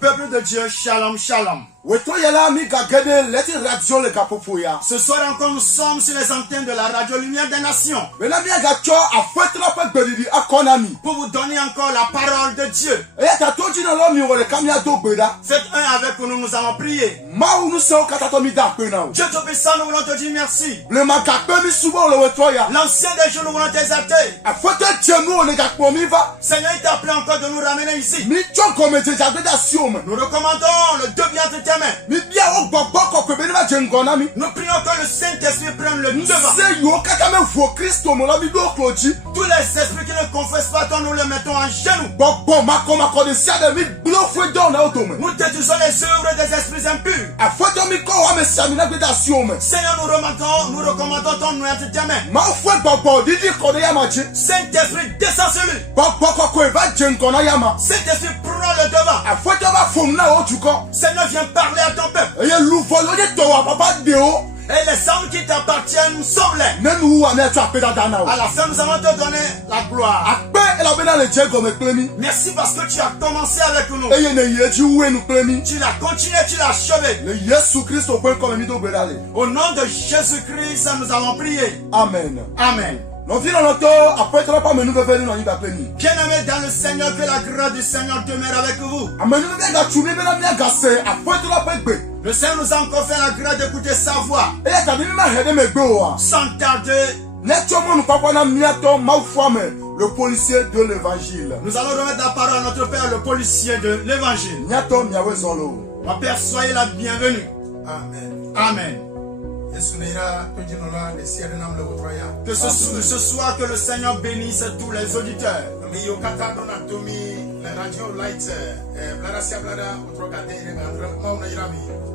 Peuple de Dieu, shalom, shalom. Ce soir encore, nous sommes sur les antennes de la radio Lumière des Nations. Pour vous donner encore la parole de Dieu. Faites un avec nous, nous allons prier. Dieu te puissant, nous voulons te dire merci. L'ancien des jours, nous voulons t'exalter. Seigneur, il t'a appelé encore de nous ramener ici. Nous recommandons le devis entre tes mains. Nous prions que le Saint-Esprit prenne le devant. Tous les esprits qui ne confessent pas toi, nous les mettons en genoux. Nous détruisons les œuvres des esprits impurs. Seigneur, nous recommandons ton nom entre tes mains. Saint-Esprit, descends sur lui. Saint-Esprit, prends le devant. Seigneur, viens parler à ton peuple. Et les hommes qui t'appartiennent, sauve-les. À la fin, nous allons te donner la gloire. Merci parce que tu as commencé avec nous. Tu l'as continué, tu l'as achevé. Au nom de Jésus-Christ, nous allons prier. Amen. Amen. Bien-aimé dans le Seigneur, que la grâce du Seigneur demeure avec vous. Le Seigneur nous a encore fait la grâce d'écouter sa voix. Sans tarder, le policier de l'évangile. Nous allons remettre la parole à notre Père, le policier de l'évangile. Mon Père, soyez la bienvenue. Amen. Amen. Que ce soit que le Seigneur bénisse tous les auditeurs.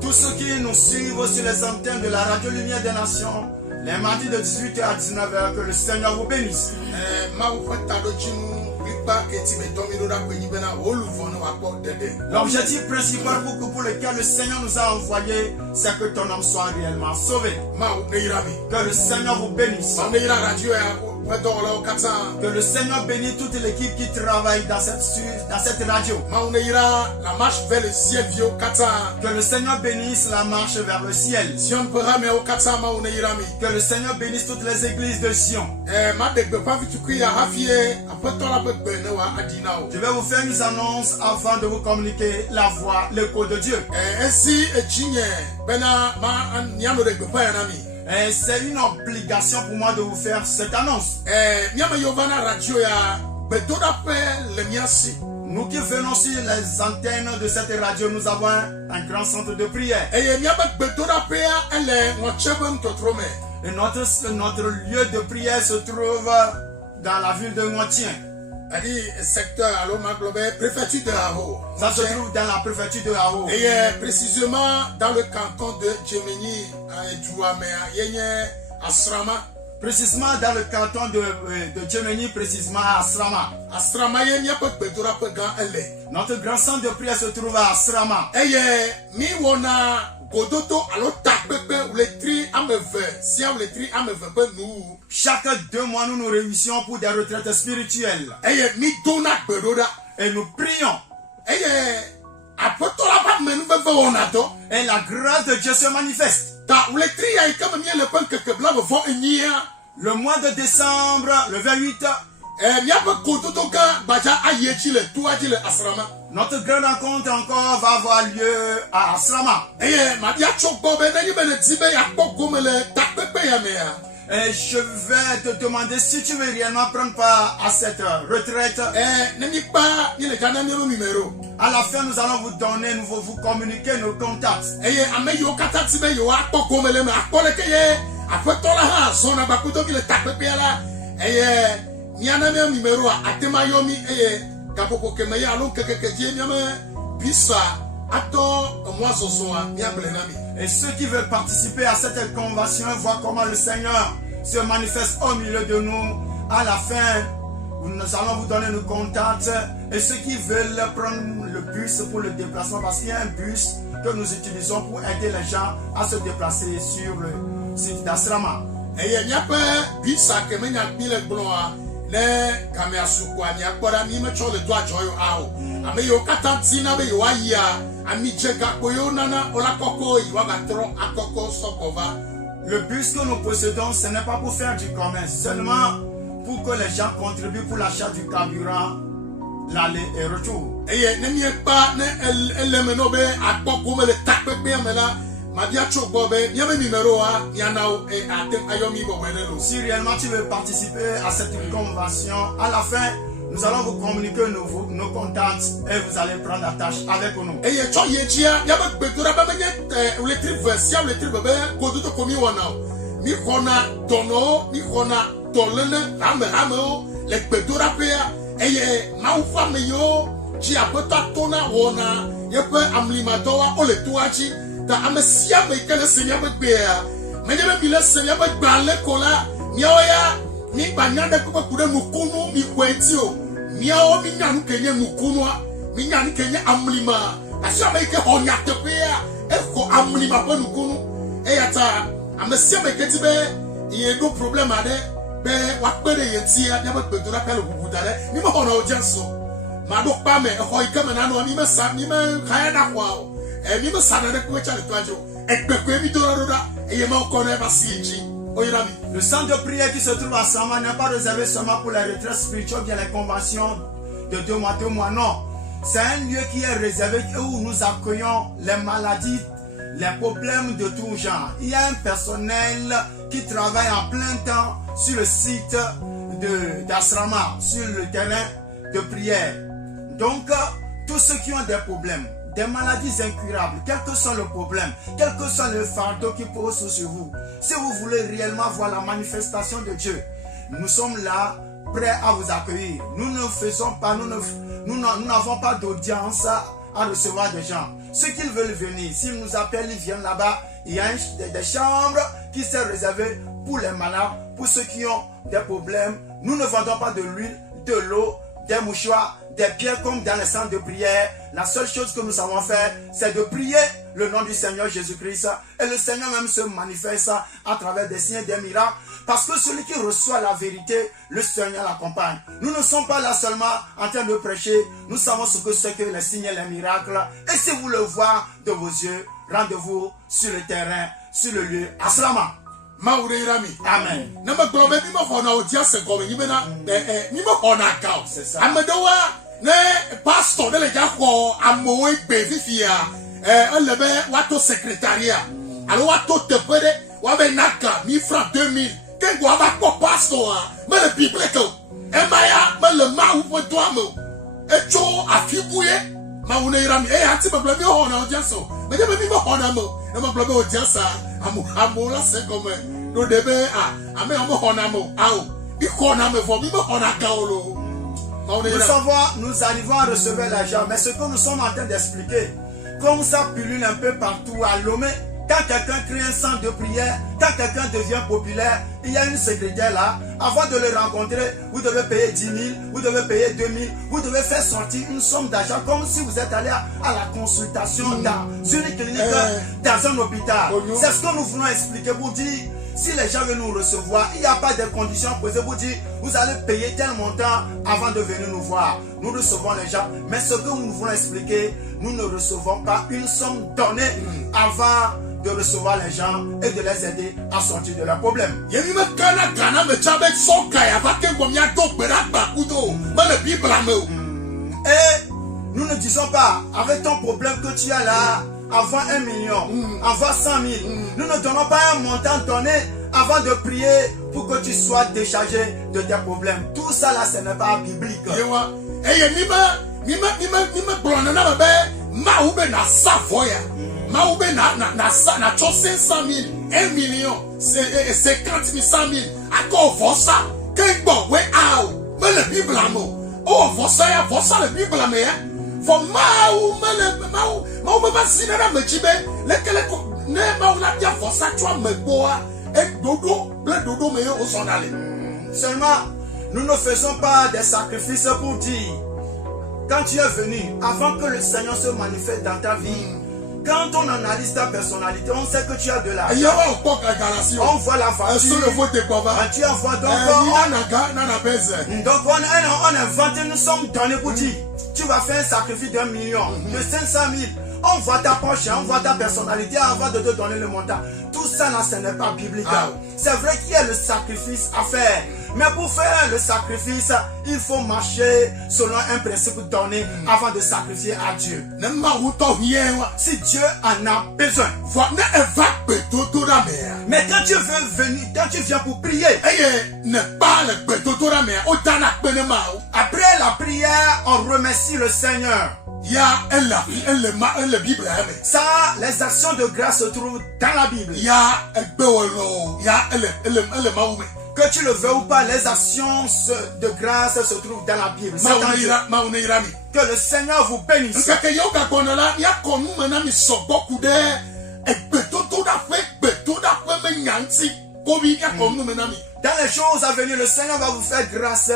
Tous ceux qui nous suivent sur les antennes de la radio Lumière des Nations, les mardis de 18h à 19h, que le Seigneur vous bénisse. L'objectif principal pour lequel le Seigneur nous a envoyé, c'est que ton âme soit réellement sauvé. Que le Seigneur vous bénisse. Que le Seigneur bénisse toute l'équipe qui travaille dans cette radio. Que le Seigneur bénisse la marche vers le ciel. Que le Seigneur bénisse toutes les églises de Sion. Je vais vous faire une annonce avant de vous communiquer la voix, l'écho de Dieu. C'est une obligation pour moi de vous faire cette annonce. Nous qui venons sur les antennes de cette radio, nous avons un grand centre de prière. Et notre lieu de prière se trouve dans la ville de Montien. Préfecture de Haro. Ça se trouve dans la préfecture de Haro. Et précisément dans le canton de Djemeni, Asrama. Précisément dans le canton de Djemeni, précisément à Asrama. Notre grand centre de prière se trouve à Asrama. Et chaque 2 mois, nous nous réunissons pour des retraites spirituelles. Et nous prions. Et la grâce de Dieu se manifeste. Le mois de décembre, le 28, notre grande rencontre encore va avoir lieu à Asrama. Et je vais te demander si tu veux réellement prendre part à cette retraite. À la fin, nous allons vous donner, nous vous communiquer nos contacts. Et ceux qui veulent participer à cette convention, voir comment le Seigneur se manifeste au milieu de nous. À la fin, nous allons vous donner nos contacts. Et ceux qui veulent prendre le bus pour le déplacement, parce qu'il y a un bus que nous utilisons pour aider les gens à se déplacer sur le site d'Asrama. ne kamia sukwa ni akpora mi me cho le do ajoyo awo ame yo katanti na be yo ayia ami jega koyo nana ola koko yi wa batro akoko sokova. Le bus que nous possédons, ce n'est pas pour faire du commerce, seulement pour que les gens contribuent pour l'achat du carburant, l'aller et retour. Eye ne mi pa ne eleme no be akoko me le takpe be me la ma bia chogo be mi me numéro a yana o e atem ayomi bo wenelo. Si réellement tu veux participer à cette convention, à la fin, nous allons vous communiquer nos contacts et vous allez prendre la tâche avec nous. Eye cho ye chia ya be bedura ba menye electric version electric be ko to komi wona mi kona dono mi kona dolene rame o le bedura pe eye ma ufa me yo chi apota tona wona ye pe amlimadowa o le tuachi da amesia me kele senya be bea menye be bile senya be gbale kola mi oya mi banyande ko kude nukunu mi kwenti o mi o mi nyanu kenye nukunu mi nyanu kenye amlima asia me ke honya te bea e ko amlima ko nukunu e yata amesia me keti be ye do problem ade be wa pere yetia ya be pedura pele bubudare mi mo hono ojenso ma do pa me ho ikame na no mi me sa mi me kaya da kwa mi me sa na ko cha le twajo e pe ko mi do roda e ye ma ko na ba siiji. Le centre de prière qui se trouve à Sama n'est pas réservé seulement pour les retraites spirituelles, bien les conventions de 2 mois, non. C'est un lieu qui est réservé où nous accueillons les maladies, les problèmes de tout genre. Il y a un personnel qui travaille en plein temps sur le site d'Asrama, sur le terrain de prière. Donc, tous ceux qui ont des problèmes, des maladies incurables, quel que soit le problème, quel que soit le fardeau qui pose sur vous, si vous voulez réellement voir la manifestation de Dieu, nous sommes là, prêts à vous accueillir. Nous ne faisons pas, nous n'avons pas d'audience à recevoir des gens. Ceux qui veulent venir, s'ils nous appellent, ils viennent là-bas. Il y a des chambres qui sont réservées pour les malades, pour ceux qui ont des problèmes. Nous ne vendons pas de l'huile, de l'eau, des mouchoirs, des pierres comme dans les centres de prière. La seule chose que nous savons faire, c'est de prier le nom du Seigneur Jésus-Christ. Et le Seigneur même se manifeste à travers des signes et des miracles. Parce que celui qui reçoit la vérité, le Seigneur l'accompagne. Nous ne sommes pas là seulement en train de prêcher. Nous savons ce que c'est que les signes et les miracles. Et si vous le voyez de vos yeux, rendez-vous sur le terrain, sur le lieu. Aslama. Amen. Nama globe mi mo hona odia se gobe ni bena mi mo hona ka. C'est ça. Amedowa ne pastor de le ja ko amowe gbe fifia elebe wato secretariat. Alo wato tepere wa be naka mi franc 2000. Kengo aba ko pastor me le bible ko. E maya me le ma u fo to amo. E cho afibuye ma wona irami ati problem mi hona odia so. Me je mi mo hona mo. Na ma problem odia sa. Amo la se comme no debe ame amo honamo ao bi honame fo bi mo honakaolo. Nous arrivons à recevoir l'argent, mais ce que nous sommes en train d'expliquer, comme ça pullule un peu partout à Lomé, quand quelqu'un crée un centre de prière, quand quelqu'un devient populaire, il y a une secrétaire là. Avant de le rencontrer, vous devez payer 10 000, vous devez payer 2 000, vous devez faire sortir une somme d'argent comme si vous êtes allé à la consultation dans une clinique, dans un hôpital. C'est ce que nous voulons expliquer pour dire, si les gens veulent nous recevoir, il n'y a pas de conditions posées pour dire, vous allez payer tel montant avant de venir nous voir. Nous recevons les gens, mais ce que nous voulons expliquer, nous ne recevons pas une somme donnée avant de recevoir les gens et de les aider à sortir de leurs problèmes. Et nous ne disons pas, avec ton problème que tu as là, avant 1 million, avant 100 000, nous ne donnons pas un montant donné avant de prier pour que tu sois déchargé de tes problèmes. Tout ça là, ce n'est pas biblique. Maoube na cho 500 000, 1 million, 50 000, 100 000. Ako vosa, kenbo we ao, me le Bible amo. Oh vosa ya vosa le Bible ame ya. For mau me ba sinera me chibe, lekele ko ne mau la dia vosa chwa me boa. Et dodo, ble dodo me yo osonale. Seulement, nous ne faisons pas des sacrifices pour dire, quand tu es venu, avant que le Seigneur se manifeste dans ta vie, Quand on analyse ta personnalité, on sait que tu as de l'argent. Il y a un peu de galation. On voit la voiture. Tu as voix, donc on invente, nous sommes donnés pour dire, tu vas faire un sacrifice d'1 million, de 500 000. On voit ta poche, on voit ta personnalité avant de te donner le montant. Tout ça, là, ce n'est pas biblique. C'est vrai qu'il y a le sacrifice à faire. Mais pour faire le sacrifice, il faut marcher selon un principe donné avant de sacrifier à Dieu. Si Dieu en a besoin. Mais quand tu veux venir, quand tu viens pour prier, après la prière, on remercie le Seigneur. Ça, les actions de grâce se trouvent dans la Bible. Que tu le veux ou pas, les actions de grâce se trouvent dans la Bible. Que le Seigneur vous bénisse. Dans les choses à venir, le Seigneur va vous faire grâce.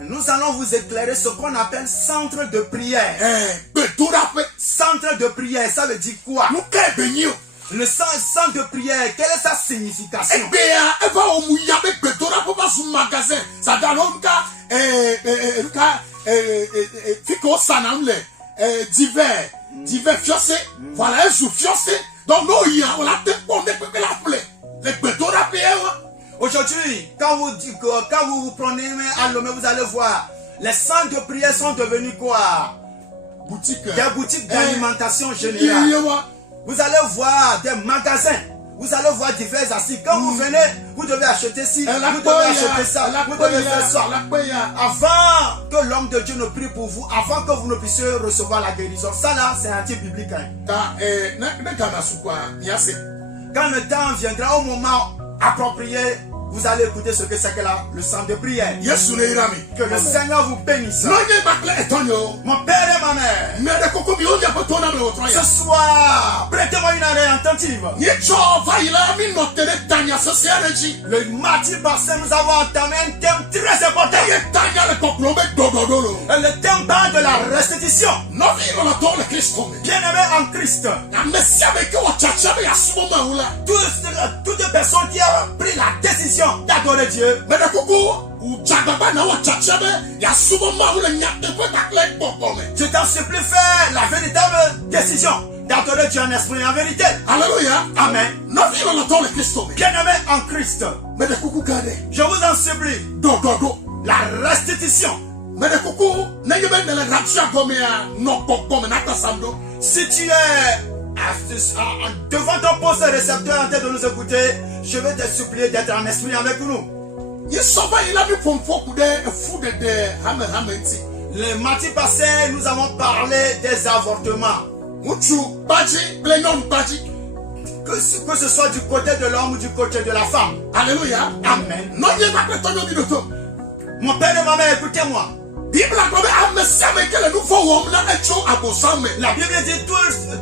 Nous allons vous éclairer ce qu'on appelle centre de prière. Centre de prière, ça veut dire quoi? Le centre de prière, quelle est sa signification? Divers fiancés, voilà un sous-fiancé. Donc nous, on a les aujourd'hui, quand vous prenez à Lomé, vous allez voir, les centres de prière sont devenus quoi? Des boutiques d'alimentation générale. Vous allez voir des magasins. Vous allez voir divers assis. Quand vous venez, vous devez acheter ci, vous devez acheter ça, vous devez faire ça. Avant que l'homme de Dieu ne prie pour vous, avant que vous ne puissiez recevoir la guérison. Ça là, c'est anti-biblique. Quand le temps viendra, au moment approprié, vous allez écouter ce que c'est que le centre de prière. Que le Seigneur vous bénisse. Mon père et ma mère. Ce soir, prêtez-moi une oreille attentive. Le mardi passé, nous avons entamé un thème très important. Le thème parle de la restitution. Bien-aimé en Christ. Toutes les personnes qui ont pris la décision d'adorer Dieu. Je t'en supplie, fais la véritable décision d'adorer Dieu en esprit et en vérité. Alléluia. Amen. Bien-aimé en Christ. Je vous en supplie. La restitution. Si tu es devant ton poste récepteur en train de nous écouter, je vais te supplier d'être en esprit avec nous. Le mardi passé, nous avons parlé des avortements. Que ce soit du côté de l'homme ou du côté de la femme. Alléluia. Amen. Mon père et ma mère, écoutez-moi. La Bible dit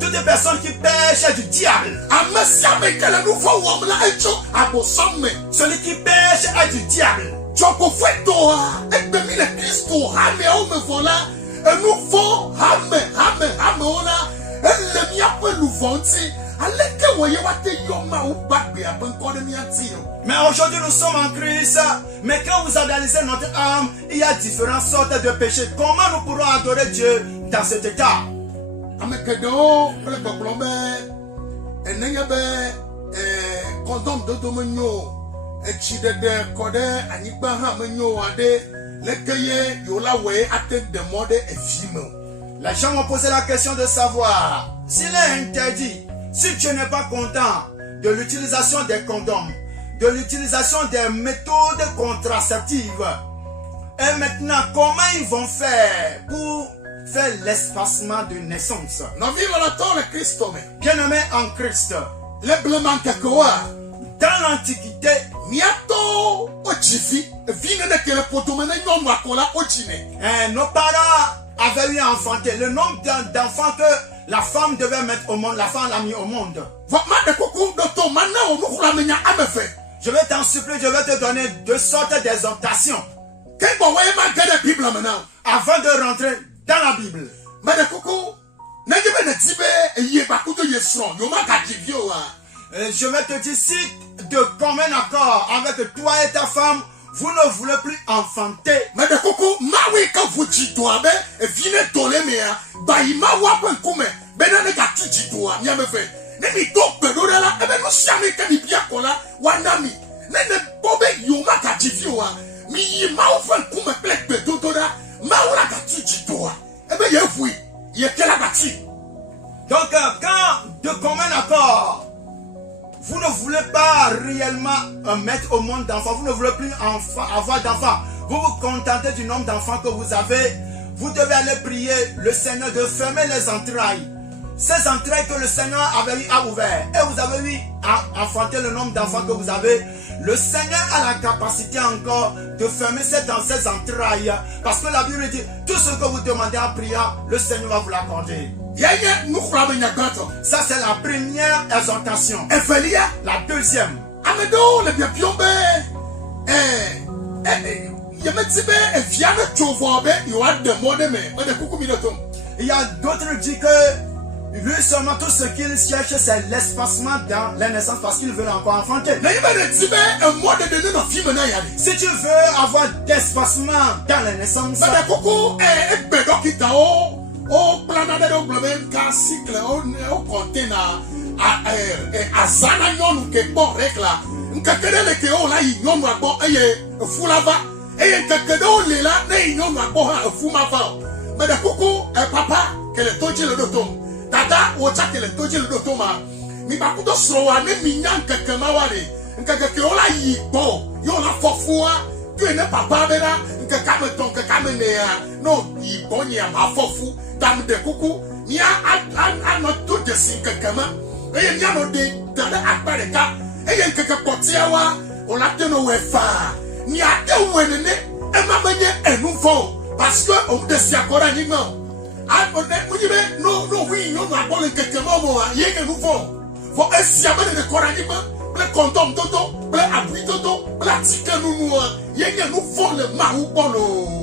toutes les personnes qui pêchent du diable. Celui qui pêche est du diable. Mais aujourd'hui nous sommes en Christ. Mais quand vous analysez notre âme, il y a différentes sortes de péchés. Comment nous pourrons adorer Dieu dans cet état? Les gens m'ont posé la question de savoir s'il est interdit, si tu n'es pas content de l'utilisation des condoms, de l'utilisation des méthodes contraceptives. Et maintenant, comment ils vont faire pour faire l'espacement de naissance? Bien-aimé en Christ. Dans l'Antiquité, nos parents avaient eu enfanté. Le nombre d'enfants que la femme devait mettre au monde, la femme l'a mis au monde. Je vais t'en supplier, je vais te donner deux sortes d'exhortations. Avant de rentrer dans la Bible. Je vais te dire, si de commun accord avec toi et ta femme, vous ne voulez plus enfanter. Mais de coco, mawe ka vous jitoa be e vine tole mea ba ima wa pen kume be na ga tu jitoa nya me fe ne mi to pe do la e be no siame ka ni bia kola wa na mi ne bobe yo ma ka jivioa mi yi ma o fen kume plek pe do da ma o la ga tu jitoa e be ye fui ye kela ga ti. Donc quand de commun accord vous ne voulez pas réellement mettre au monde d'enfants, vous ne voulez plus avoir d'enfants, vous vous contentez du nombre d'enfants que vous avez, vous devez aller prier le Seigneur de fermer les entrailles. Ces entrailles que le Seigneur avait eu à ouvert, et vous avez eu à enfanter le nombre d'enfants que vous avez, le Seigneur a la capacité encore de fermer ces entrailles, parce que la Bible dit, tout ce que vous demandez en priant, le Seigneur va vous l'accorder. Ça c'est la première exhortation. La deuxième. Il y a d'autres qui disent que lui seulement tout ce qu'il cherche c'est l'espacement dans la naissance parce qu'il veut encore enfanter. Si tu veux avoir d'espacement dans la naissance, o planade do globen ka cycle o container azana nyonu ke bo rekla nkakere le ke o la nyonu agbo eye fulava eye nkakere o le la na nyonu agbo ha fuma fa me de koko papa ke le toji le dotom tata o cha ke le toji le dotoma mi ba kudo sro wa ne mi nyan keke ma wale nkakere o la yi bo yo la fofua tu ne papa bera nkakame ton nkakame ne no yi bonye ma fofu dame de coucou, ni a notre de 5 kama, et il y a nos dés dans l'Apareka, et il y a quelques potiawa, on a tenu au fa, ni a te ou et m'a mené et nous font, parce que on décide encore un immense. Ah, on est, non, oui, non, on a pas quelques moments, il y a que nous font. Faut essayer de coranima, le condom toto, le appui toto, la tique nous, il y a que nous font le marou polo.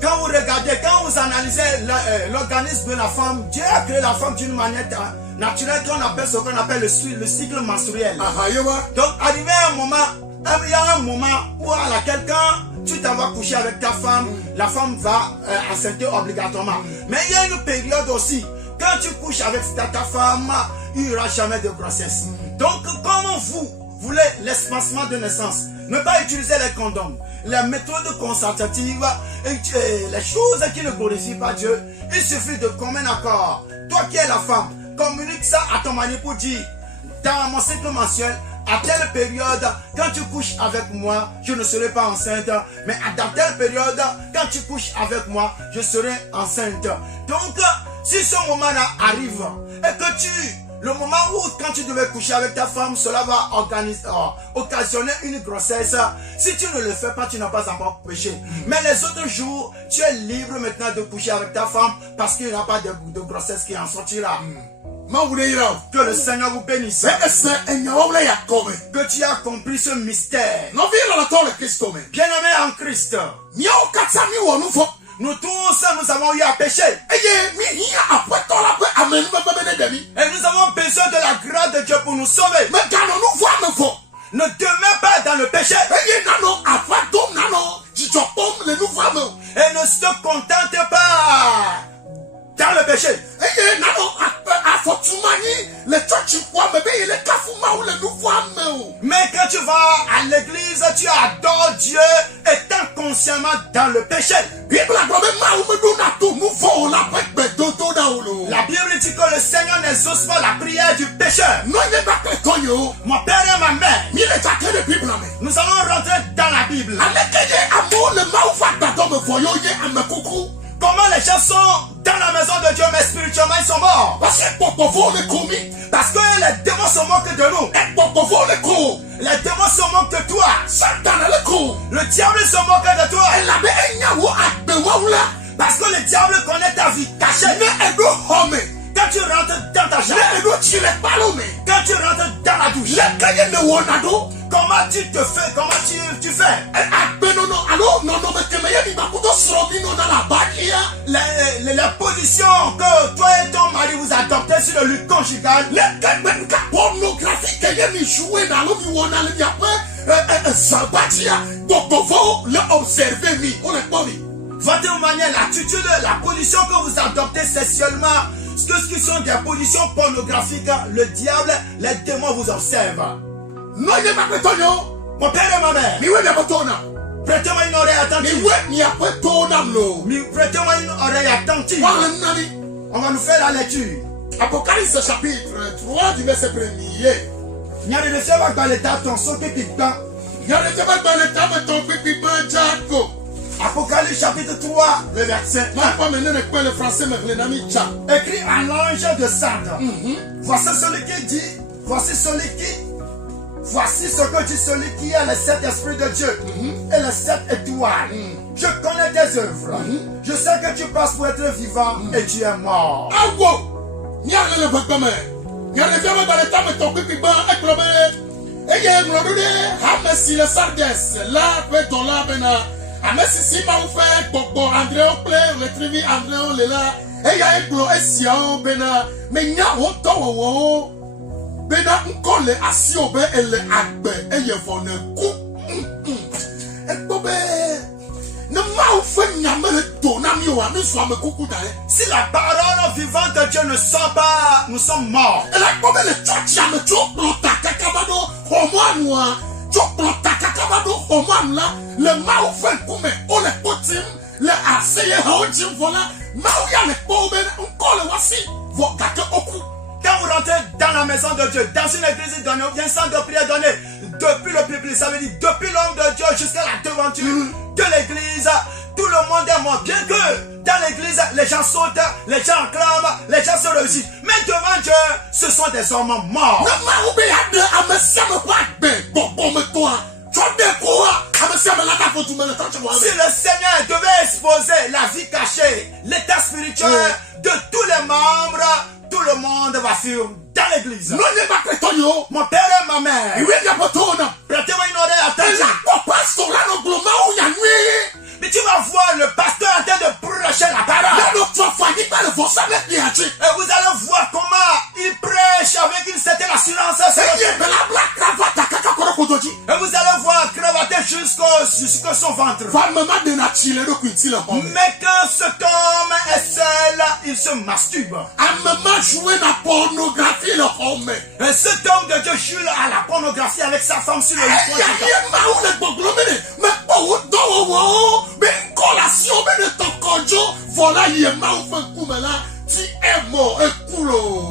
Quand vous regardez, quand vous analysez l'organisme de la femme, Dieu a créé la femme d'une manière naturelle qu'on appelle ce qu'on appelle le cycle menstruel. Donc, arrivé à un moment, il y a un moment où à laquelle quand tu t'en vas coucher avec ta femme, la femme va enceinte obligatoirement. Mais il y a une période aussi, quand tu couches avec ta femme, il n'y aura jamais de grossesse. Donc, comment vous voulez l'espacement de naissance? Ne pas utiliser les condoms, les méthodes consultatives, les choses qui ne glorifient pas Dieu. Il suffit de commun accord. Toi qui es la femme, communique ça à ton mari pour dire, dans mon cycle mensuel, à telle période, quand tu couches avec moi, je ne serai pas enceinte. Mais dans telle période, quand tu couches avec moi, je serai enceinte. Donc, si ce moment-là arrive et que le moment où quand tu devais coucher avec ta femme, cela va occasionner une grossesse. Si tu ne le fais pas, tu n'as pas encore péché. Mais les autres jours, tu es libre maintenant de coucher avec ta femme parce qu'il n'y a pas de grossesse qui en sortira. Que le Seigneur vous bénisse. Que tu as compris ce mystère. Bien-aimé en Christ. Nous tous, nous avons eu à pécher. Et nous avons besoin de la grâce de Dieu pour nous sauver. Ne demeure pas dans le péché. Et ne se contente pas dans le péché. Mais quand tu vas à l'église, tu adores Dieu étant consciemment dans le péché. La Bible dit que le Seigneur n'exauce pas la prière du pécheur. Mon père et ma mère, nous allons rentrer dans la Bible. Comment les gens sont dans la maison de Dieu, mais spirituellement ils sont morts. Parce que les démons se moquent de nous. Les démons se moquent de toi. Le diable se moque de toi. Parce que le diable connaît ta vie cachée. Quand tu rentres dans ta chambre, quand tu rentres dans la douche, comment tu te fais? Comment tu fais? Les positions que toi et ton mari vous adoptez sur le lit conjugal. conjugale. Le pornographie que j'ai joué dans le vie, on a le diable, Sabatia, Bokovo, l'observer, on est pas mis. Votre manière, l'attitude, la position que vous adoptez sexuellement, ce qui sont des positions pornographiques, le diable, les démons vous observent. Non, il n'y a pas de temps. Mon père et ma mère. Mais oui, il n'y a pas de temps. Prêtez-moi une oreille attentive. Mais oui, il n'y a pas de temps. Prêtez-moi une oreille attentive. On va nous faire la lecture. Apocalypse chapitre 3 du verset 1er. Il y a des choses dans l'état ton son qui pique. Il y a des choses dans l'état de ton pipi Jaco. Apocalypse chapitre 3, le verset 1. Pas maintenant le français, mais le nami Tcha. Écrit à l'ange de Satan. Voici celui qui dit, voici ce que dit celui qui a les 7 esprits de Dieu et les 7 étoiles. Je connais tes œuvres. Je sais que tu passes pour être vivant et tu es mort. Ah wow! Il y a le bâtiment. Il y a le vieux dans l'état de ton pipi éclobé. Et il y a le Hamesi le Sardes. Là, dans la bena. Hamesi si ma ou fait Bobo André Ople, le trivi André Olela. Et il y a un gros Essiao bena. Mais il y a un temps. Bena nkole asiobe ele agbe eye fone ku ekbobe ne ma fait nyame le donami o ami so amekuku da. Si la parole vivante de Dieu ne sort pas, nous sommes morts. Et la ekbobe le church ya me choplota kakabado homoanwa choplota kakabado homoanla le ma fait kume o le potim le aseye ha ojim vola ma ya le ekbobe nkole wasi vo kake oku. Quand vous rentrez dans la maison de Dieu, dans une église donnée, ou bien un centre de prière donné, depuis le public, ça veut dire depuis l'homme de Dieu jusqu'à la devanture de l'église, tout le monde est mort. Bien que dans l'église, les gens sautent, les gens acclament, les gens se réussissent. Mais devant Dieu, ce sont des hommes morts. Si le Seigneur devait exposer la vie cachée, l'état spirituel de tous les membres, tout le monde va fuir dans l'église. Mon père et ma mère. Prêtez-moi une oreille attentive. Mais tu vas voir le pasteur en train de prêcher la parole. Et vous allez voir comment il prêche avec une certaine assurance. Et vous allez voir cravater jusqu'au son ventre. Mais quand cet homme est seul, il se masturbe. Et cet homme de Dieu joue à la pornographie avec sa femme sur le lit.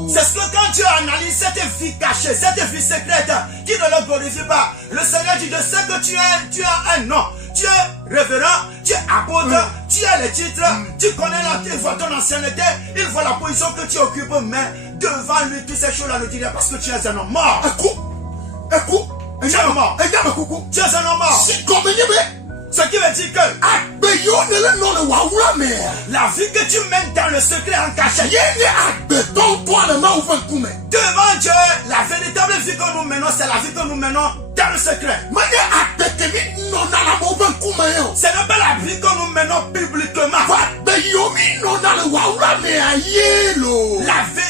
C'est ce que quand Dieu analyse cette vie cachée, cette vie secrète qui ne le glorifie pas, le Seigneur dit de ce que tu as un nom, tu es révérend, tu es apôtre, tu as les titres, tu connais ton ancienneté, il voit la position que tu occupes, mais devant lui toutes ces choses-là ne diront parce que tu es un homme mort. Écoute, tu es un homme mort. Tu es un homme mort. Ce qui veut dire que la vie que tu mènes dans le secret en cachette, devant Dieu, la véritable vie que nous menons, c'est la vie que nous menons dans le secret. Ce n'est pas la vie que nous menons publiquement.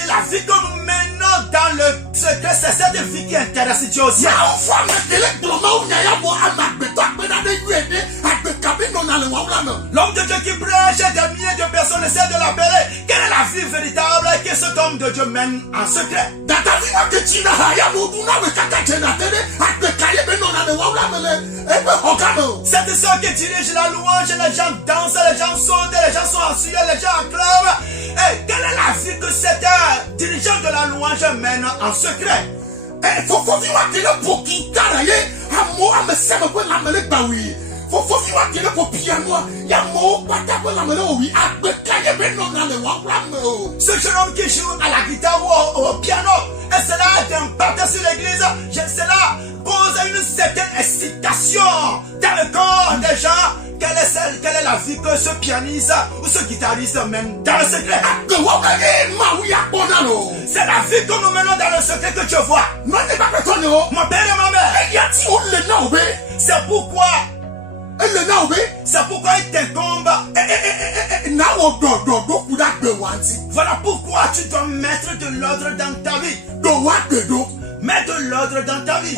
La vie que nous menons dans le secret, c'est cette vie qui intéresse Dieu aussi. L'homme de Dieu qui prêche, des milliers de personnes essaient de l'appeler. Quelle est la vie véritable que cet homme de Dieu mène en secret? C'est ça qui dirige la louange, les gens dansent, les gens sautent, les gens sont assis, les gens acclament. Et quelle est la vie que cet dirigeant de la louange mène en secret? Ce jeune homme qui joue à la guitare ou au piano, et cela d'impact sur l'église, cela cause une certaine excitation dans le corps des gens. Quelle est la vie que ce pianiste ou ce guitariste mène dans le secret? C'est la vie que nous menons dans le secret que tu vois. Mon père et ma mère. C'est pourquoi Elle n'a oublié. C'est pourquoi il t'incombe. Voilà pourquoi tu dois mettre de l'ordre dans ta vie. Mets de l'ordre dans ta vie.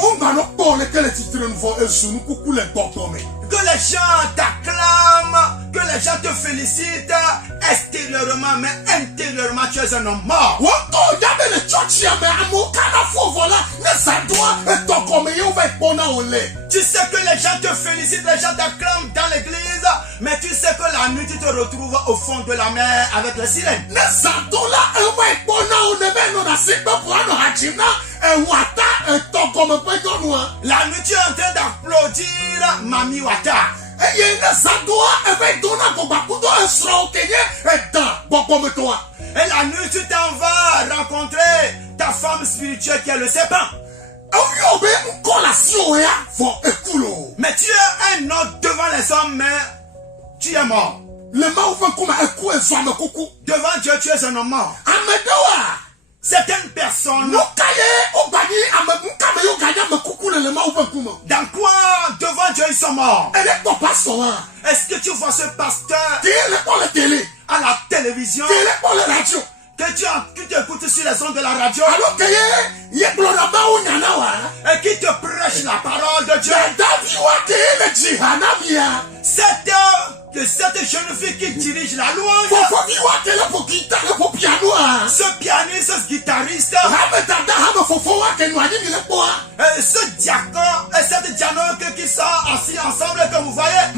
Que les gens t'acclament, que les gens te félicitent extérieurement, mais intérieurement tu es un homme mort. Tu sais que les gens te félicitent, les gens t'acclament dans l'église, mais tu sais que la nuit tu te retrouves au fond de la mer avec les sirènes. La nuit tu es en train d'applaudir Mami Wata. Et la nuit tu t'en vas rencontrer ta femme spirituelle qui est le serpent. Mais tu es un homme devant les hommes, mais tu es mort. Devant Dieu, tu es un homme mort. Certaines personnes, dans quoi devant Dieu ils sont morts? Est-ce que tu vois ce pasteur à la télévision, que tu écoutes sur les ondes de la radio, et qui te prêche la parole de Dieu? Cette jeune fille qui dirige la louange, ce pianiste, ce guitariste, ce diacon et cette dianoque qui sont assis ensemble, que vous voyez,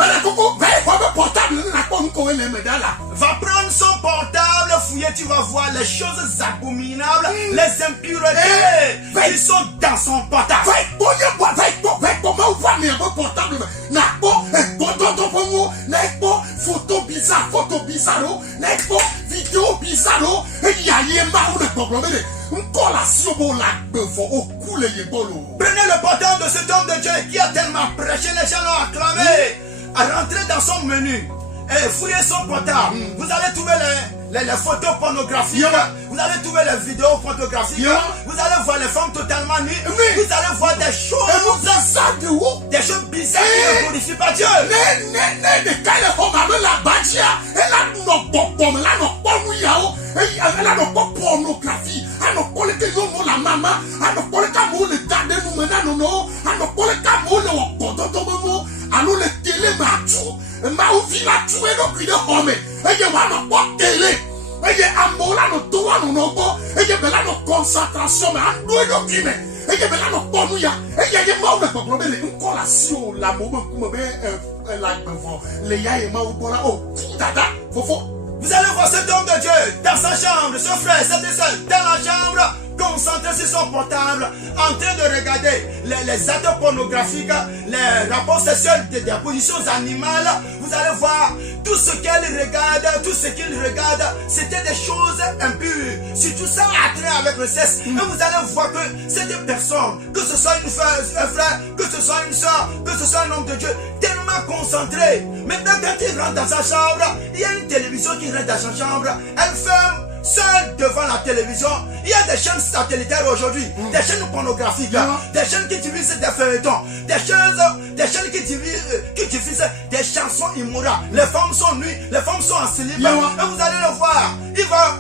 va prendre son portable, fouiller, tu vas voir les choses abominables, les impuretés qui sont dans son portable. Photo bizarre, vidéo bizarre, prenez le portable de cet homme de Dieu qui a tellement prêché, les gens l'ont acclamé, à rentrer dans son menu et fouiller son portable. Vous allez trouver les photos pornographiques, vous allez trouver les vidéos photographiques, vous allez voir les femmes totalement nues, vous allez voir des choses bizarres qui ne glorifient pas Dieu. concentration, vous allez voir cet homme de Dieu dans sa chambre, son frère, cette soeur, dans la chambre, concentré sur son portable, en train de regarder les actes pornographiques, les rapports sexuels des positions animales. Vous allez voir tout ce qu'elle regarde, tout ce qu'il regarde, c'était des choses impures. Surtout ça a trait avec le sexe. Et vous allez voir que cette personne, que ce soit un frère, que ce soit une soeur, que ce soit un homme de Dieu, tellement concentré. Maintenant, quand il rentre dans sa chambre, il y a une télévision qui rentre dans sa chambre, elle ferme. Seul devant la télévision, il y a des chaînes satellitaires aujourd'hui, des chaînes pornographiques, des chaînes qui diffusent des feuilletons, des chaînes qui diffusent des chansons immorales. Les femmes sont nues, les femmes sont en célibat. Et vous allez le voir, il va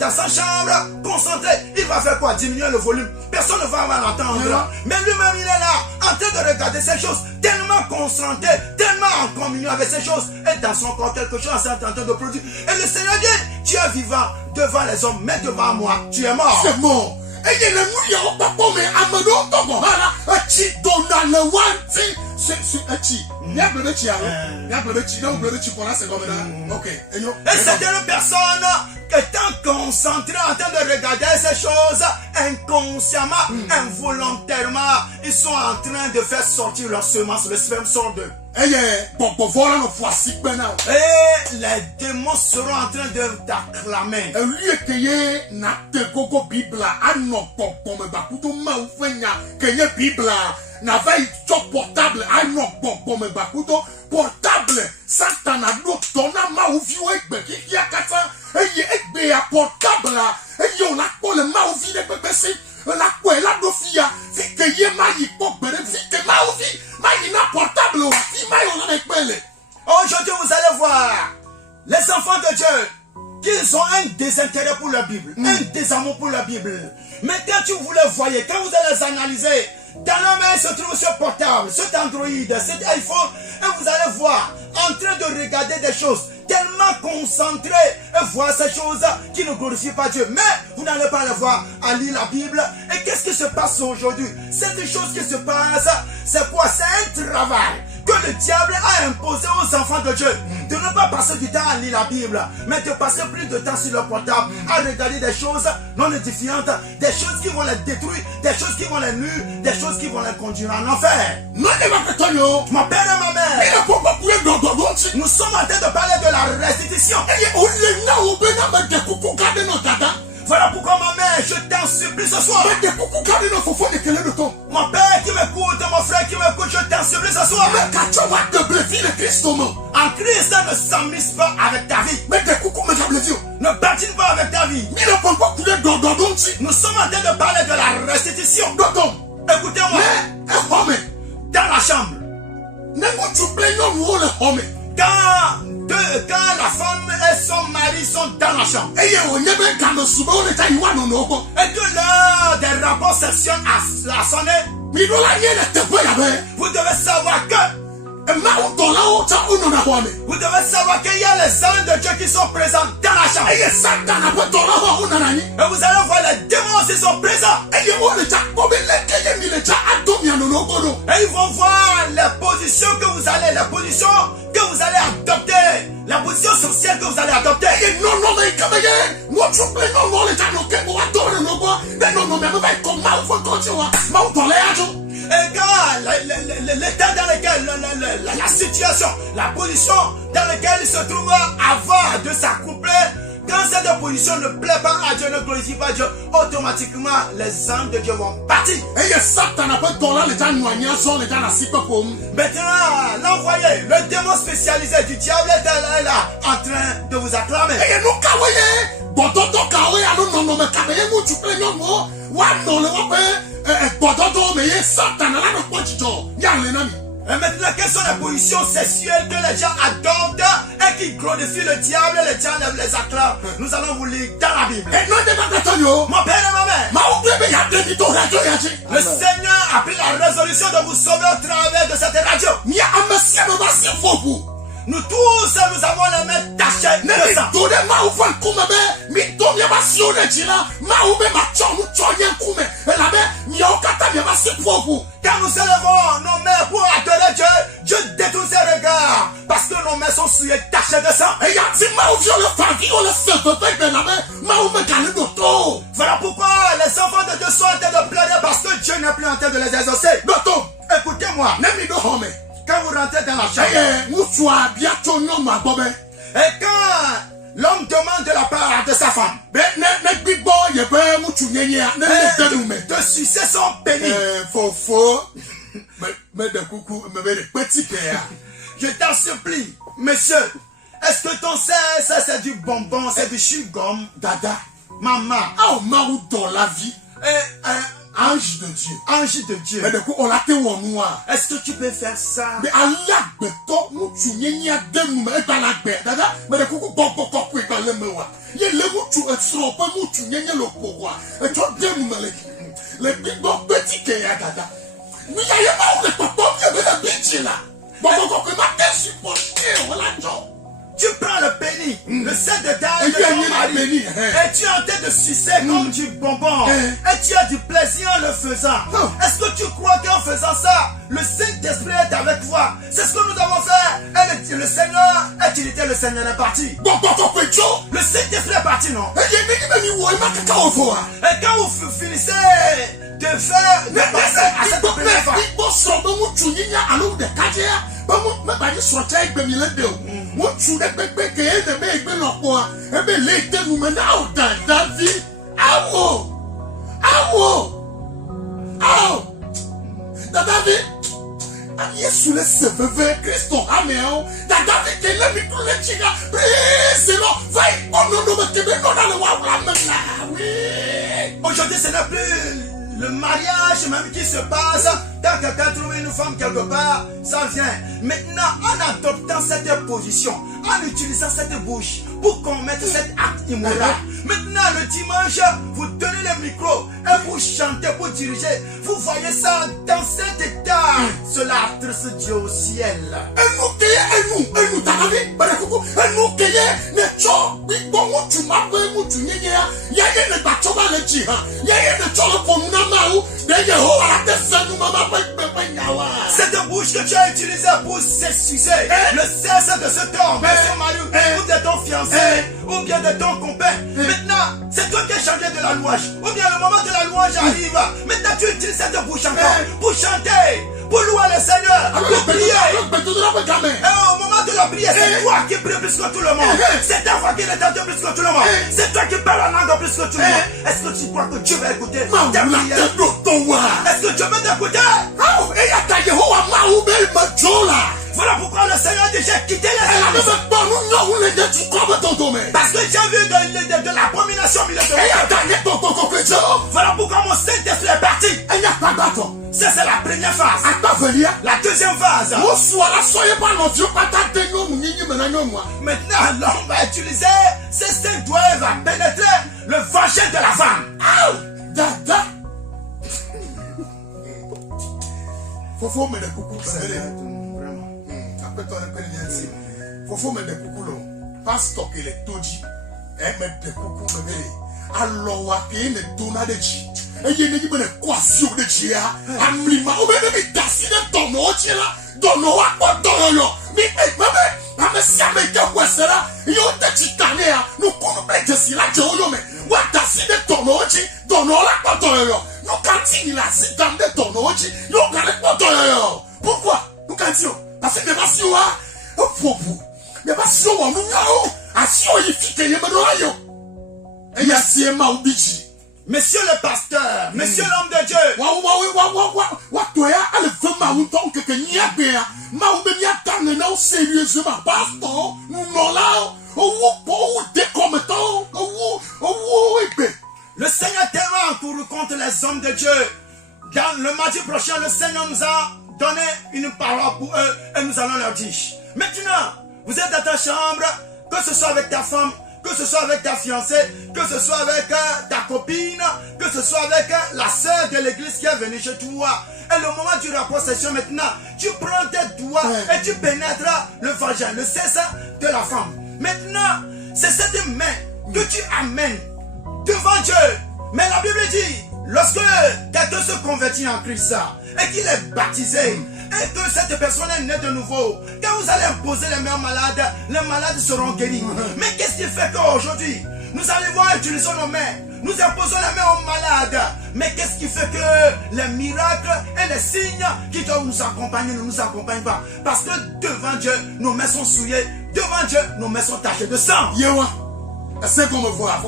dans sa chambre, concentré, il va faire quoi? Diminuer le volume. Personne ne va l'entendre. Mais lui-même, il est là, en train de regarder ces choses, tellement concentré, tellement en communion avec ces choses. Et dans son corps, quelque chose est en train de produire. Et le Seigneur dit, tu es vivant devant les hommes, mais devant moi, tu es mort. C'est mort. Et il y a le et certaines personnes étant concentrées en train de regarder ces choses inconsciemment, involontairement, ils sont en train de faire sortir leur semence, le sperme sort d'eux. Et les démons seront en train de t'acclamer. Portable, portable, Satan a d'autres donna ma ou vieux qui a kata, et portable là, et yon la pour le ma ou vie de BBC, la quoi la dofia, fit que ye ma y pop, fit que ma ou vie, ma y na portable. Aujourd'hui, vous allez voir les enfants de Dieu qu'ils ont un désintérêt pour la Bible, un désamour pour la Bible. Mais quand vous les voyez, quand vous allez les analyser, dans la main se trouve ce portable, cet Android, cet iPhone, et vous allez voir en train de regarder des choses tellement concentrées et voir ces choses qui ne glorifient pas Dieu. Mais vous n'allez pas les voir à lire la Bible. Et qu'est-ce qui se passe aujourd'hui? Cette chose qui se passe, c'est quoi? C'est un travail que le diable a imposé aux enfants de Dieu. De ne pas passer du temps à lire la Bible, mais de passer plus de temps sur le portable, à regarder des choses non édifiantes, des choses qui vont les détruire, des choses qui vont les nuire, des choses qui vont les conduire en enfer. Mon père et ma mère, nous sommes en train de parler de la restitution. Voilà pourquoi ma mère, je t'en supplie ce soir. Mon père qui m'écoute, mon frère qui m'écoute, je t'en supplie ce soir. En Christ, ne s'amuse pas avec ta vie. Ne patine pas avec ta vie. Nous sommes en train de parler de la restitution. Écoutez-moi. Dans la chambre. Quand la femme et son mari sont dans la chambre et que l'heure des rapports sexuels a sonné, vous devez savoir que qu'il y a les anges de Dieu qui sont présents dans la chambre. Et vous allez voir les démons qui sont présents. Et ils vont voir les positions que vous allez, adopter, la position sociale que vous allez adopter. Et quand l'état dans lequel, la situation, la position dans laquelle il se trouve avant de s'accoupler, quand cette position ne plaît pas à Dieu, ne glorifie pas Dieu, automatiquement les anges de Dieu vont partir. Maintenant, l'envoyé, le démon spécialisé du diable est là en train de vous acclamer. Et maintenant, quelles sont les positions sexuelles que les gens adoptent et qui glorifient le diable, les gens les acclament? Nous allons vous lire dans la Bible. Mon père et ma mère, le Seigneur a pris la résolution de vous sauver au travers de cette radio. Nous tous, nous avons les mains tachées de sang. Quand nous élevons nos mains pour adorer Dieu, Dieu détourne ses regards parce que nos mains sont souillées, tachées de sang. Voilà pourquoi les enfants de Dieu sont en train de pleurer parce que Dieu n'est plus en train de les exaucer. Écoutez-moi. Quand vous rentrez dans la chambre, et quand l'homme demande de la part de sa femme de sucer son pénis, je t'en supplie, monsieur, est-ce que ton sexe c'est du bonbon, c'est du chewing-gum, dada, maman, dans la vie, ange de Dieu. Ange de Dieu. Mais du coup, on l'a fait en noir. Est-ce que tu peux faire ça? Mais Allah, mais toi, nous tu n'y a deux mais dans la paix. D'accord? Mais du coup, bon, dans le mémoire. Il y a le mot tu es trop, pas mot tu n'y a le pouvoir. Et toi, deux les big bon petit qui a dada. Mais il y a le papa, il y a le petit là. Bon, il m'a supporté, voilà, John. Tu prends le pénis, le set de taille de ton mari, et tu es en train de sucer comme du bonbon, et tu as du plaisir en le faisant. Est-ce que tu crois qu'en faisant ça, le Saint-Esprit est avec toi? C'est ce que nous avons fait, et le Seigneur est utilité, le Seigneur est parti. Le Saint-Esprit est parti, non? Et quand vous finissez de faire, de passer à cette première fois, aujourd'hui ce n'est plus le mariage même qui se passe, quand quelqu'un trouve une femme quelque part, ça vient. Maintenant, en adoptant cette position, en utilisant cette bouche pour commettre cet acte immoral, maintenant le dimanche, vous donnez le micro et vous chantez, pour diriger. Vous voyez ça dans cet état. Cela attriste Dieu au ciel. Cette bouche que tu as utilisée pour s'excuser, le cesse de cet homme, de son mari, ou de ton fiancé, ou bien de ton compagnon. Maintenant, c'est toi qui as changé de la louange. Ou bien le moment de la louange arrive. Maintenant, tu utilises cette bouche encore pour chanter, pour louer le Seigneur, pour prier. Et au moment de la prière, c'est toi qui pries plus que tout le monde. C'est ta voix qui est plus que tout le monde. C'est toi qui parles la langue plus que tout le monde. Est-ce que tu crois que Dieu va écouter ta prière? Est-ce que Dieu va t'écouter? Voilà pourquoi le Seigneur dit j'ai quitté les églises. Parce que j'ai vu de l'abomination au milieu de moi. Voilà pourquoi mon Saint-Esprit est parti. Ça c'est la première phase. La deuxième phase. Maintenant l'homme va utiliser ses 5 doigts et va pénétrer le vagin de la femme. Faut me le coucou. Faut me le coucou. Pasteur qui est toji. Me de coucou me. Alors wa qui ne donna de chi. Et il n'y a pas de sur de chia. Amlima ou même mi dassi de tono chela. Dono wa ko dono. Mi maman. Amesi ameka kwesera. Yo te chitanea. No kuno bete sila joyo me. Wa dassi de tono chi. Dono la ko dono. Nous cantons la citane de ton oji, nous cantons. Pourquoi? Nous cantons. Parce que les passions, les passions, Monsieur le pasteur, monsieur l'homme de Dieu. Le Seigneur tellement encouru contre les hommes de Dieu. Dans le mardi prochain, le Seigneur nous a donné une parole pour eux et nous allons leur dire. Maintenant, vous êtes dans ta chambre, que ce soit avec ta femme, que ce soit avec ta fiancée, que ce soit avec ta copine, que ce soit avec la sœur de l'église qui est venue chez toi. Et le moment du rapport session maintenant, tu prends tes doigts et tu pénètres le vagin, le sexe de la femme. Maintenant, c'est cette main que tu amènes devant Dieu. Mais la Bible dit, lorsque quelqu'un se convertit en Christ et qu'il est baptisé et que cette personne est née de nouveau, quand vous allez imposer les mains aux malades, les malades seront guéris. Mais qu'est-ce qui fait qu'aujourd'hui, nous arrivons à utiliser nos mains, nous imposons les mains aux malades. Mais qu'est-ce qui fait que les miracles et les signes qui doivent nous accompagner ne nous accompagnent pas? Parce que devant Dieu, nos mains sont souillées, devant Dieu, nos mains sont tachées de sang. C'est comme voir,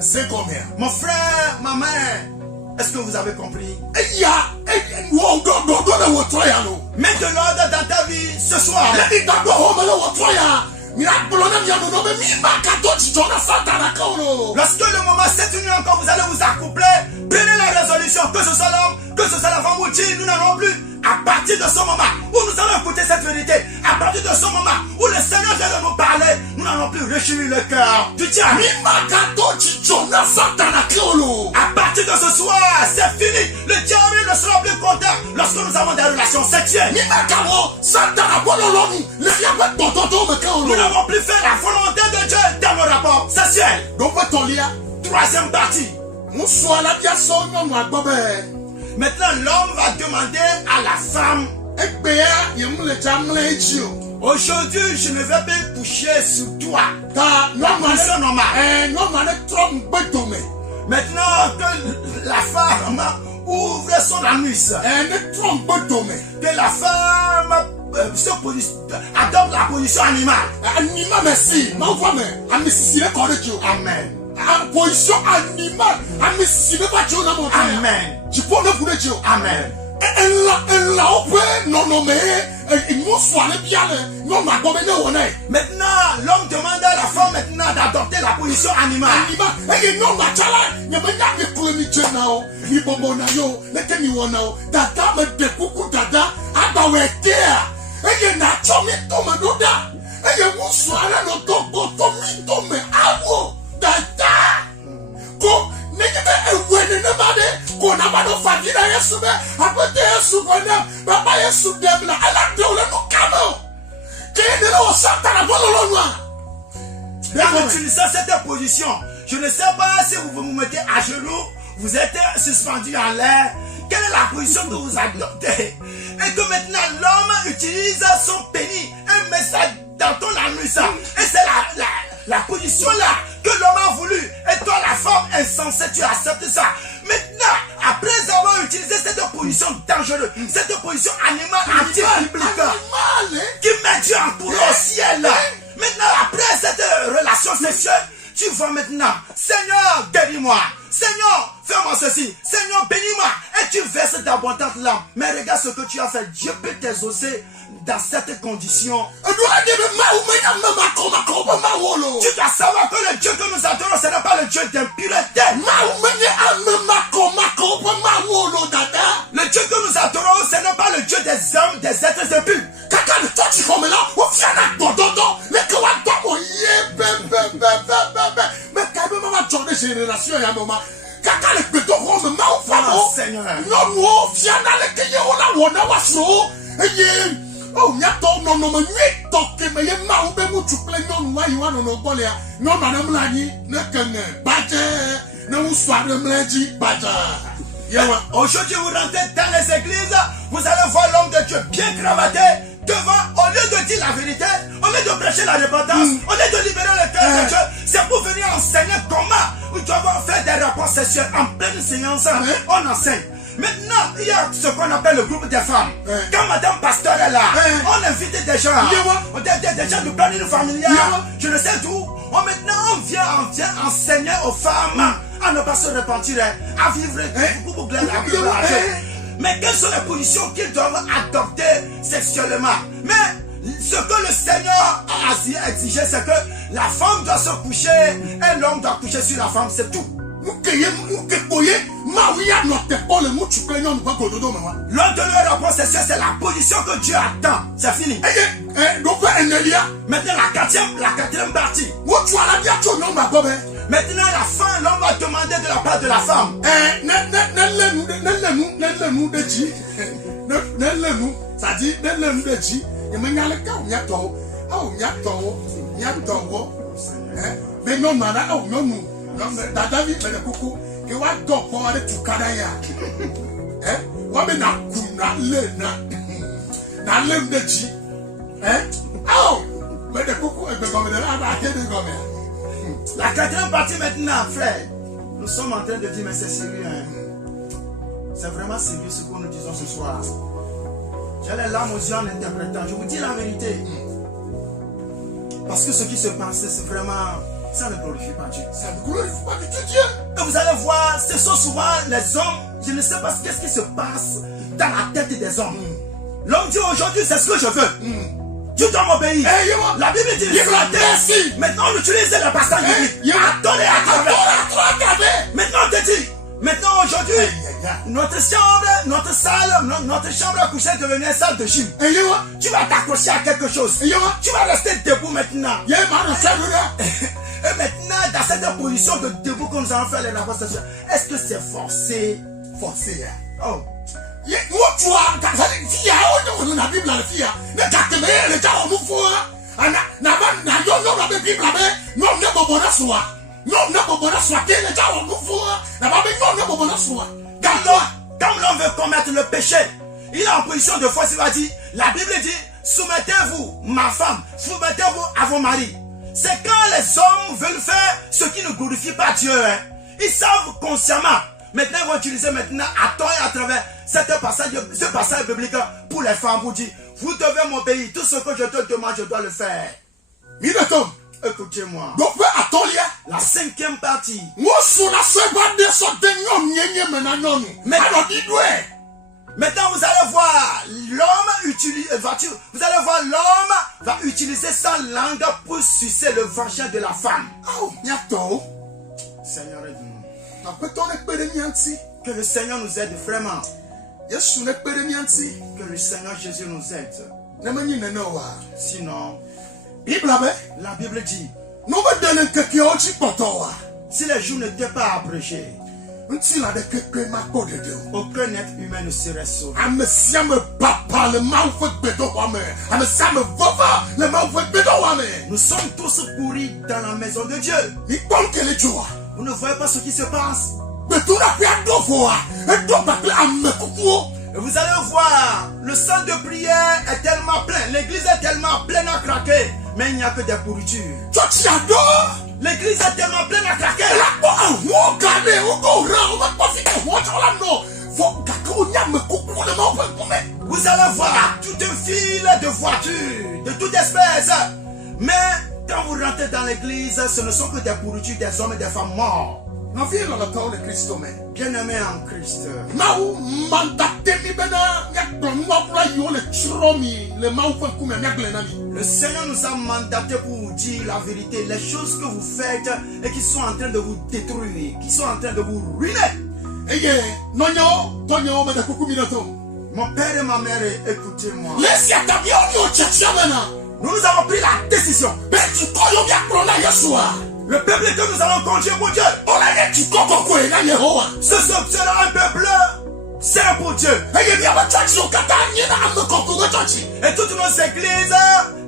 c'est combien? Mon frère, ma mère, est-ce que vous avez compris? Mets de l'ordre dans ta vie ce soir. Lorsque le moment s'est tenu encore, vous allez vous accoupler. Prenez la résolution, que ce soit l'homme, que ce soit la femme, vous dites, nous n'allons plus. À partir de ce moment où nous allons écouter cette vérité, à partir de ce moment où le Seigneur vient de nous parler, nous n'allons plus réjouir le cœur du diable. À partir de ce soir, c'est fini. Le diable ne sera plus content lorsque nous avons des relations sexuelles. Nous n'avons plus fait la volonté de Dieu dans nos rapports sexuels. Troisième partie. Maintenant, l'homme va demander à la femme, aujourd'hui, je ne vais pas coucher sur toi. C'est normal. Maintenant que la femme ouvre son anus, que la femme adopte la position animale. Amen. Position animale. Amen. Tu peux le pour Dieu. Amen. Maintenant, l'homme demande à la femme maintenant d'adopter la position animale. En utilisant cette position, je ne sais pas si vous vous mettez à genoux, vous êtes suspendu en l'air. Quelle est la position que vous adoptez? Et que maintenant l'homme utilise son pénis et met ça dans ton anus. Et c'est la position là que l'homme a voulu. Et toi la femme insensée, tu acceptes ça. Maintenant, après avoir utilisé cette position dangereuse, cette position animale anti-biblique qui met Dieu en courant au ciel. Maintenant, après cette relation sexuelle, tu vas maintenant, Seigneur, guéris-moi. Seigneur, fais-moi ceci. Seigneur, bénis-moi. Et tu verses d'abondantes larmes. Mais regarde ce que tu as fait. Dieu peut t'exaucer dans cette condition. Tu dois savoir que le Dieu que nous adorons, ce n'est pas le Dieu d'impureté. Le Dieu que nous adorons, ce n'est pas le Dieu des hommes, des êtres impurs. Aujourd'hui, vous rentrez dans les églises, vous allez voir l'homme de Dieu bien cravaté devant, au lieu de dire la vérité, au lieu de prêcher la repentance, au lieu de libérer le cœur de Dieu, c'est pour venir enseigner comment nous devons faire des rapports sexuels en pleine séance. On enseigne. Maintenant, il y a ce qu'on appelle le groupe des femmes. Quand Madame Pasteur est là, on invite des gens, des gens du planning familial, je ne sais d'où. Maintenant, on vient enseigner aux femmes à ne pas se repentir, à vivre pour la Bible. Mais quelles sont les positions qu'ils doivent adopter sexuellement? Mais ce que le Seigneur a exigé, c'est que la femme doit se coucher et l'homme doit coucher sur la femme, c'est tout. Lors de leur rapport sexuel, c'est la position que Dieu attend. C'est fini. Maintenant, la quatrième partie. Maintenant, la fin, l'homme va demander de la part de la femme. La quatrième partie maintenant, frère. Nous sommes en train de dire, mais c'est sérieux. C'est vraiment sérieux ce que nous disons ce soir. J'ai les larmes aux yeux en interprétant. Je vous dis la vérité. Parce que ce qui se passe, c'est vraiment... Ça ne glorifie pas Dieu. Ça ne glorifie pas du tout Dieu. Et vous allez voir, ce sont souvent les hommes. Je ne sais pas qu'est-ce qui se passe dans la tête des hommes. L'homme dit aujourd'hui, c'est ce que je veux. Tu dois m'obéir. La Bible dit, maintenant on utilise les passages bibliques. Attendez à travers. Maintenant on te dit, maintenant aujourd'hui, notre chambre à coucher est devenue une salle de gym. Tu vas t'accrocher à quelque chose. Tu vas rester debout maintenant. Et maintenant, dans cette position de debout que nous allons faire les rapports sexuels, est-ce que c'est forcé? Forcé, hein? Oh. Quand l'homme veut commettre le péché, il est en position de force, il va dire, la Bible dit, soumettez-vous, ma femme, soumettez-vous à vos maris. C'est quand les hommes veulent faire ce qui ne glorifie pas Dieu. Hein. Ils savent consciemment. Maintenant, ils vont utiliser maintenant à temps et à travers ce passage biblique pour les femmes. Vous dire, vous devez m'obéir. Tout ce que je te demande, je dois le faire. Écoutez-moi. La cinquième partie. Maintenant, vous allez voir l'homme va utiliser sa langue pour sucer le vagin de la femme. Oh, nyato. Seigneur, aide-nous. Que Que le Seigneur nous aide vraiment. Yesu ne pere mianti. Que le Seigneur Jésus nous aide. Ne mani nenowa. Sinon, Bible abe. la Bible dit, No be dene keke ochi potowa. si les jours n'étaient pas abrégés, Nti la de keke ma kodede. aucun être humain ne serait sauvé. Amesia me papa le mau fe gbedo wa me. Amesia me vova le mau fe gbedo wa me. Nous sommes tous pourris dans la maison de Dieu. Mi bonke le joa. Vous ne voyez pas ce qui se passe. Betura pe adofoa. Edo bakle amekukuo. Et vous allez voir, le centre de prière est tellement plein, l'église est tellement pleine à craquer, mais il n'y a que des pourritures. Church ado. L'église est tellement pleine à craquer. La bo wo gade wo go ra o ma ko fi ko chola no. Fo gako nya me kuku le mau fe kume. Vous allez voir toute une file de voitures, de toute espèce. Mais quand vous rentrez dans l'église, ce ne sont que des pourritures, des hommes et des femmes morts. Na fi la ta o le Christo me. Bien-aimés en Christ, Mau mandate mi bena nya don mo bra yo le chromi le mau fe kume nya gle na mi. le Seigneur nous a mandaté pour vous dire la vérité, les choses que vous faites et qui sont en train de vous détruire, qui sont en train de vous ruiner. Eye nonyo tonyo me de kuku mi to. Mon père et ma mère, écoutez-moi. Lesi atabia o ni o chachi amena. Nous avons pris la décision. Be tu koyo mi akro na Yeshua. Le peuple que nous allons conduire pour Dieu, Ola ye tu koko ko e na Yehowa. ce sera un peuple saint pour Dieu. Eye mi aba chachi o kata ni na am koko go chachi. Et toutes nos églises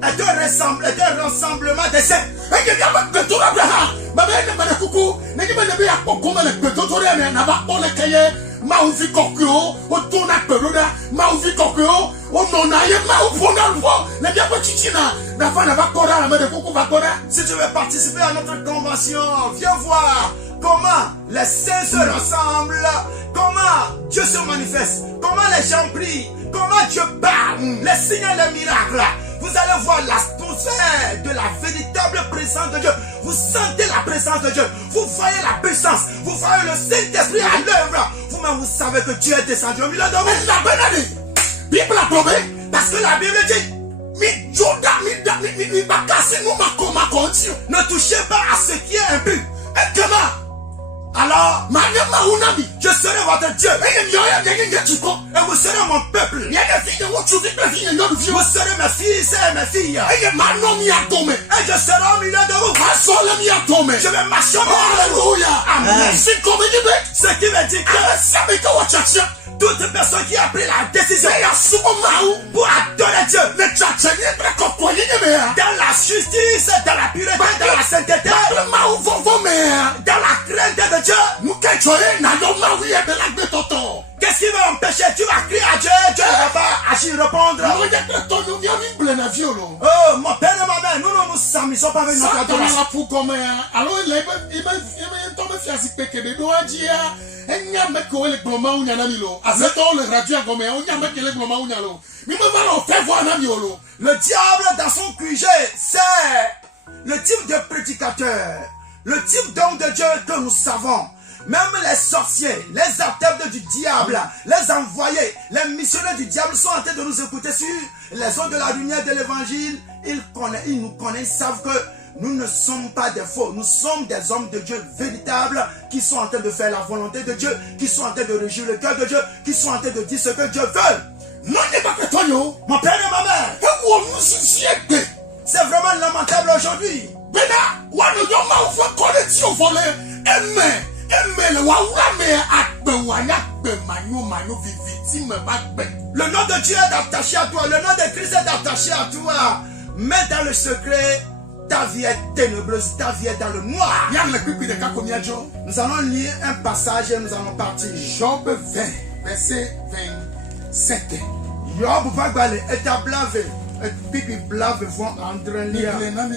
est un rassemblement des saints. Eye mi aba beto Abraham. Ba be ne me kuku, ne ni me ne be akoko me le beto to re na ba o le keye. Ma uvi kokyo, o tona peroda, ma uvi kokyo, o nona ye ma upona lfo, le bien chichina, na fa na va kora na me de kuku va kora. Si tu veux participer à notre convention, viens voir comment les saints se rassemblent, comment Dieu se manifeste, comment les gens prient, comment Dieu parle, les signes et les miracles. Vous allez voir l'atmosphère de la véritable présence de Dieu. Vous sentez la présence de Dieu. Vous voyez la puissance. Vous voyez le Saint-Esprit à l'œuvre. Vous-même, vous savez que Dieu est descendu au milieu de vous. La benade, Bible a probé, Parce que la Bible dit, mi joda mi bakasi no makoma konti. ne touchez pas à ce qui est impur. Et comment? Alors, Manya maunami, je serai votre Dieu. eye mi oya nyenye chiko. Et vous serez mon peuple. Yeye fiye wo chuvi pe fiye yodu fiye. Vous serez mes fils et mes filles. Eye mano mi atome. Et je serai au milieu de vous. Asole mi atome. Je vais marcher au milieu de vous. Alléluia. Amen. Si comme ni be. Ce qui veut dire que Sabe que o chacha. toute personne qui a pris la décision Eye asumo mau. pour adorer Dieu Le chacha ni bre kokko ni me ya. dans la justice, dans la pureté, dans la sainteté, Le mau vovo me ya. dans la crainte de Dieu, Nuke choye na yo mau ye be la gbe toto. qu'est-ce qui va empêcher? Tu vas crier à Dieu, Dieu ne va pas agir, répondre. No ye que to ni ami ble na violo. Oh, mon père et ma mère, nous ne nous s'amusons pas avec notre Satan adoration. la pu comme ya. Alors il to me fiasi peke be do ajia. Enya me ko le gloma unya na mi lo. Azeto le radio agome unya me ke le gloma unya lo. Mi me va lo faire voir na mi lo. Le diable dans son QG, c'est le type de prédicateur, le type d'homme de Dieu que nous savons. Même les sorciers, les adeptes du diable, les envoyés, les missionnaires du diable sont en train de nous écouter sur les ondes de la lumière de l'évangile. Ils nous connaissent, ils savent que nous ne sommes pas des faux. Nous sommes des hommes de Dieu véritables qui sont en train de faire la volonté de Dieu, qui sont en train de régir le cœur de Dieu, qui sont en train de dire ce que Dieu veut. Non n'est pas que toi yo. Mon père et ma mère, E wo mu sisi egbe. c'est vraiment lamentable aujourd'hui. Bena wa no yo ma fo ko le ti o fo le. Eme le wa wura me agbe wa ya gbe manyo vivi me ba gbe. Le nom de Dieu est attaché à toi. Le nom de Christ est attaché à toi. Mais dans le secret, ta vie est ténébreuse. Ta vie est dans le noir. Ya le pipi de ka komi ajo. Nous allons lire un passage et nous allons partir. Job 20 verset 27. Job va gbalé et ta blave. Et pipi blave vont entrer lire. Le nami.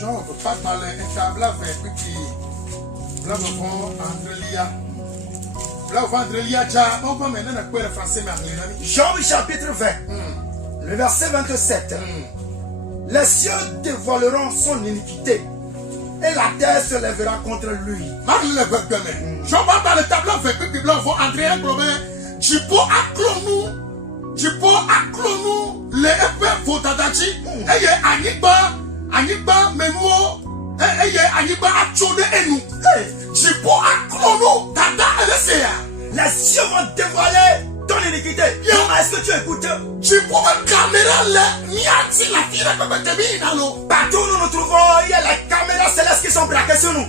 Job pas parler et ta blave pipi. Blave vont Andrelia. Blave Andrelia ja. On va maintenant na le français mais nami. Job chapitre 20. Le verset 27. Les cieux dévoileront son iniquité Et la terre se lèvera contre lui. Je vois dans le tableau avec le Bible, André Globin, Jipo Aklonu, le Epe Fotadachi, Eye Aniba Menuo, Eye Aniba Achone Enu, Jipo Aklonu, Tata Elesea. Les cieux vont dévoiler ton iniquité. Est-ce que tu écoutes? Jipo Caméra, Miati, la fille de Bébé, partout où nous nous trouvons, il y a les caméras célestes qui sont braquées sur nous.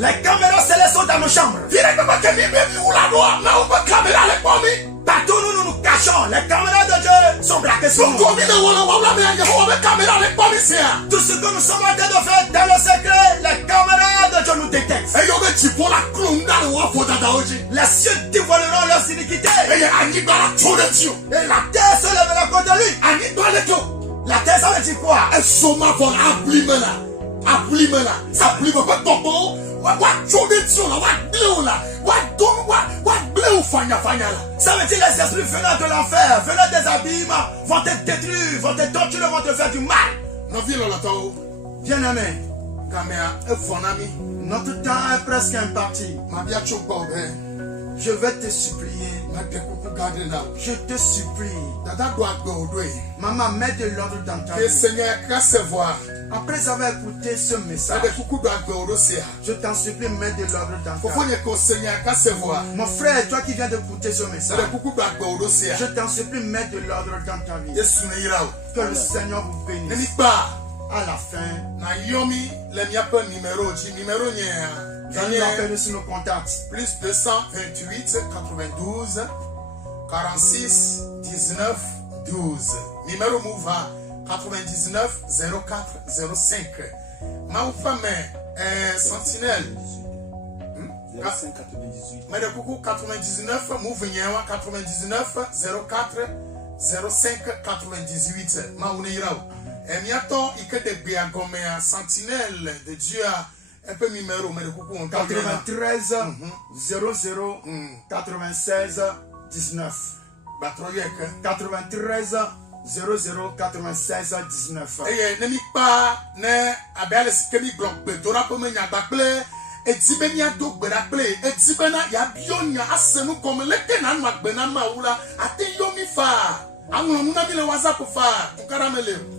Les caméras célestes sont dans nos chambres. Partout où nous nous cachons, les caméras de Dieu sont braquées sur nous. Tout ce que nous sommes en train de faire dans le secret, les caméras de Dieu nous détectent. Les cieux dévoileront leurs iniquités. Et la terre se lèvera contre lui. La terre, ça veut dire quoi? Ça veut dire les esprits venant de l'enfer, venant des abîmes, vont te détruire, vont te torturer, vont te faire du mal. Bien-aimé, notre temps est presque imparti. Je vais te supplier. Je te supplie. Maman, mets de l'ordre dans ta vie. Après avoir écouté ce message, je t'en supplie, mets de l'ordre dans ta vie. Mon frère, toi qui viens d'écouter ce message, je t'en supplie, mets de l'ordre dans ta vie. Que le Seigneur vous bénisse. À la fin, nous allons appeler sur nos contacts. Plus 228 92 46 19 12. Numéro Mouva 99 04 05. Ma femme Sentinelle 05 98. Mais de coucou 99 Mouve 99 04 05 98. Ma Oneirao. Et miato ike de Biagomea Sentinelle de Dieu. Un peu numéro, mais le coucou on 93 00 96 19. 93 00 96 19. Et ne mi pas ne abel skemi glok pe tora po me nya bakple et tibenia do gberaple et tibena ya bionya asenu comme le kenan magbena maula ate yomi fa.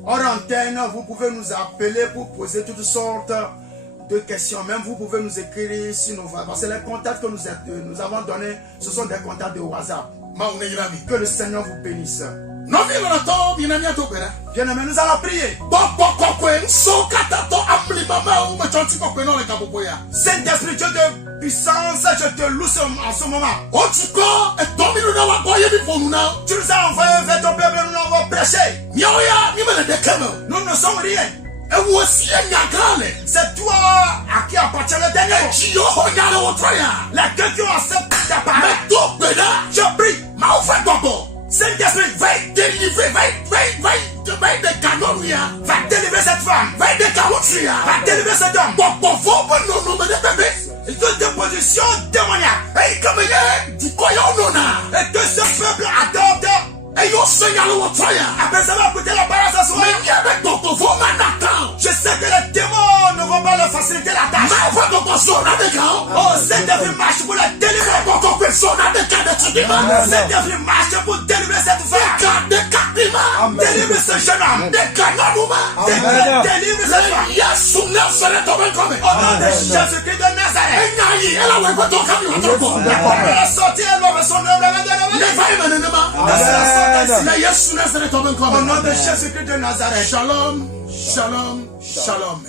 Hors antenne, vous pouvez nous appeler pour poser toutes sortes de questions. Même vous pouvez nous écrire sur nos WhatsApp. Parce que les contacts que nous avons donnés, ce sont des contacts de WhatsApp. Que le Seigneur vous bénisse. Bien-aimés, nous allons prier. Saint-Esprit, Dieu de puissance, je te loue en ce moment. Tu nous as envoyé vers ton peuple, nous l'avons prêché. Nous ne sommes rien. C'est toi à qui appartient le dernier. Les qui ont accepté ta parole. Je prie. Saint-Esprit, va délivrer, va délivrer cette femme. Va délivrer cet homme. De position démoniaque. Et que ce peuple adopte. Après ça va écouter la parole ce soir. Je sais que les démons ne vont pas leur faciliter la tâche. Oh, Saint-Esprit marche pour la délivrer. Saint-Esprit marche pour délivrer cette femme. Délivrer ce jeune homme. Délivrer cette femme. Au nom de Jésus-Christ de Nazareth. La parole est sortie, elle va son œuvre. Au nom de Jésus-Christ de Nazareth. Shalom, shalom, shalom.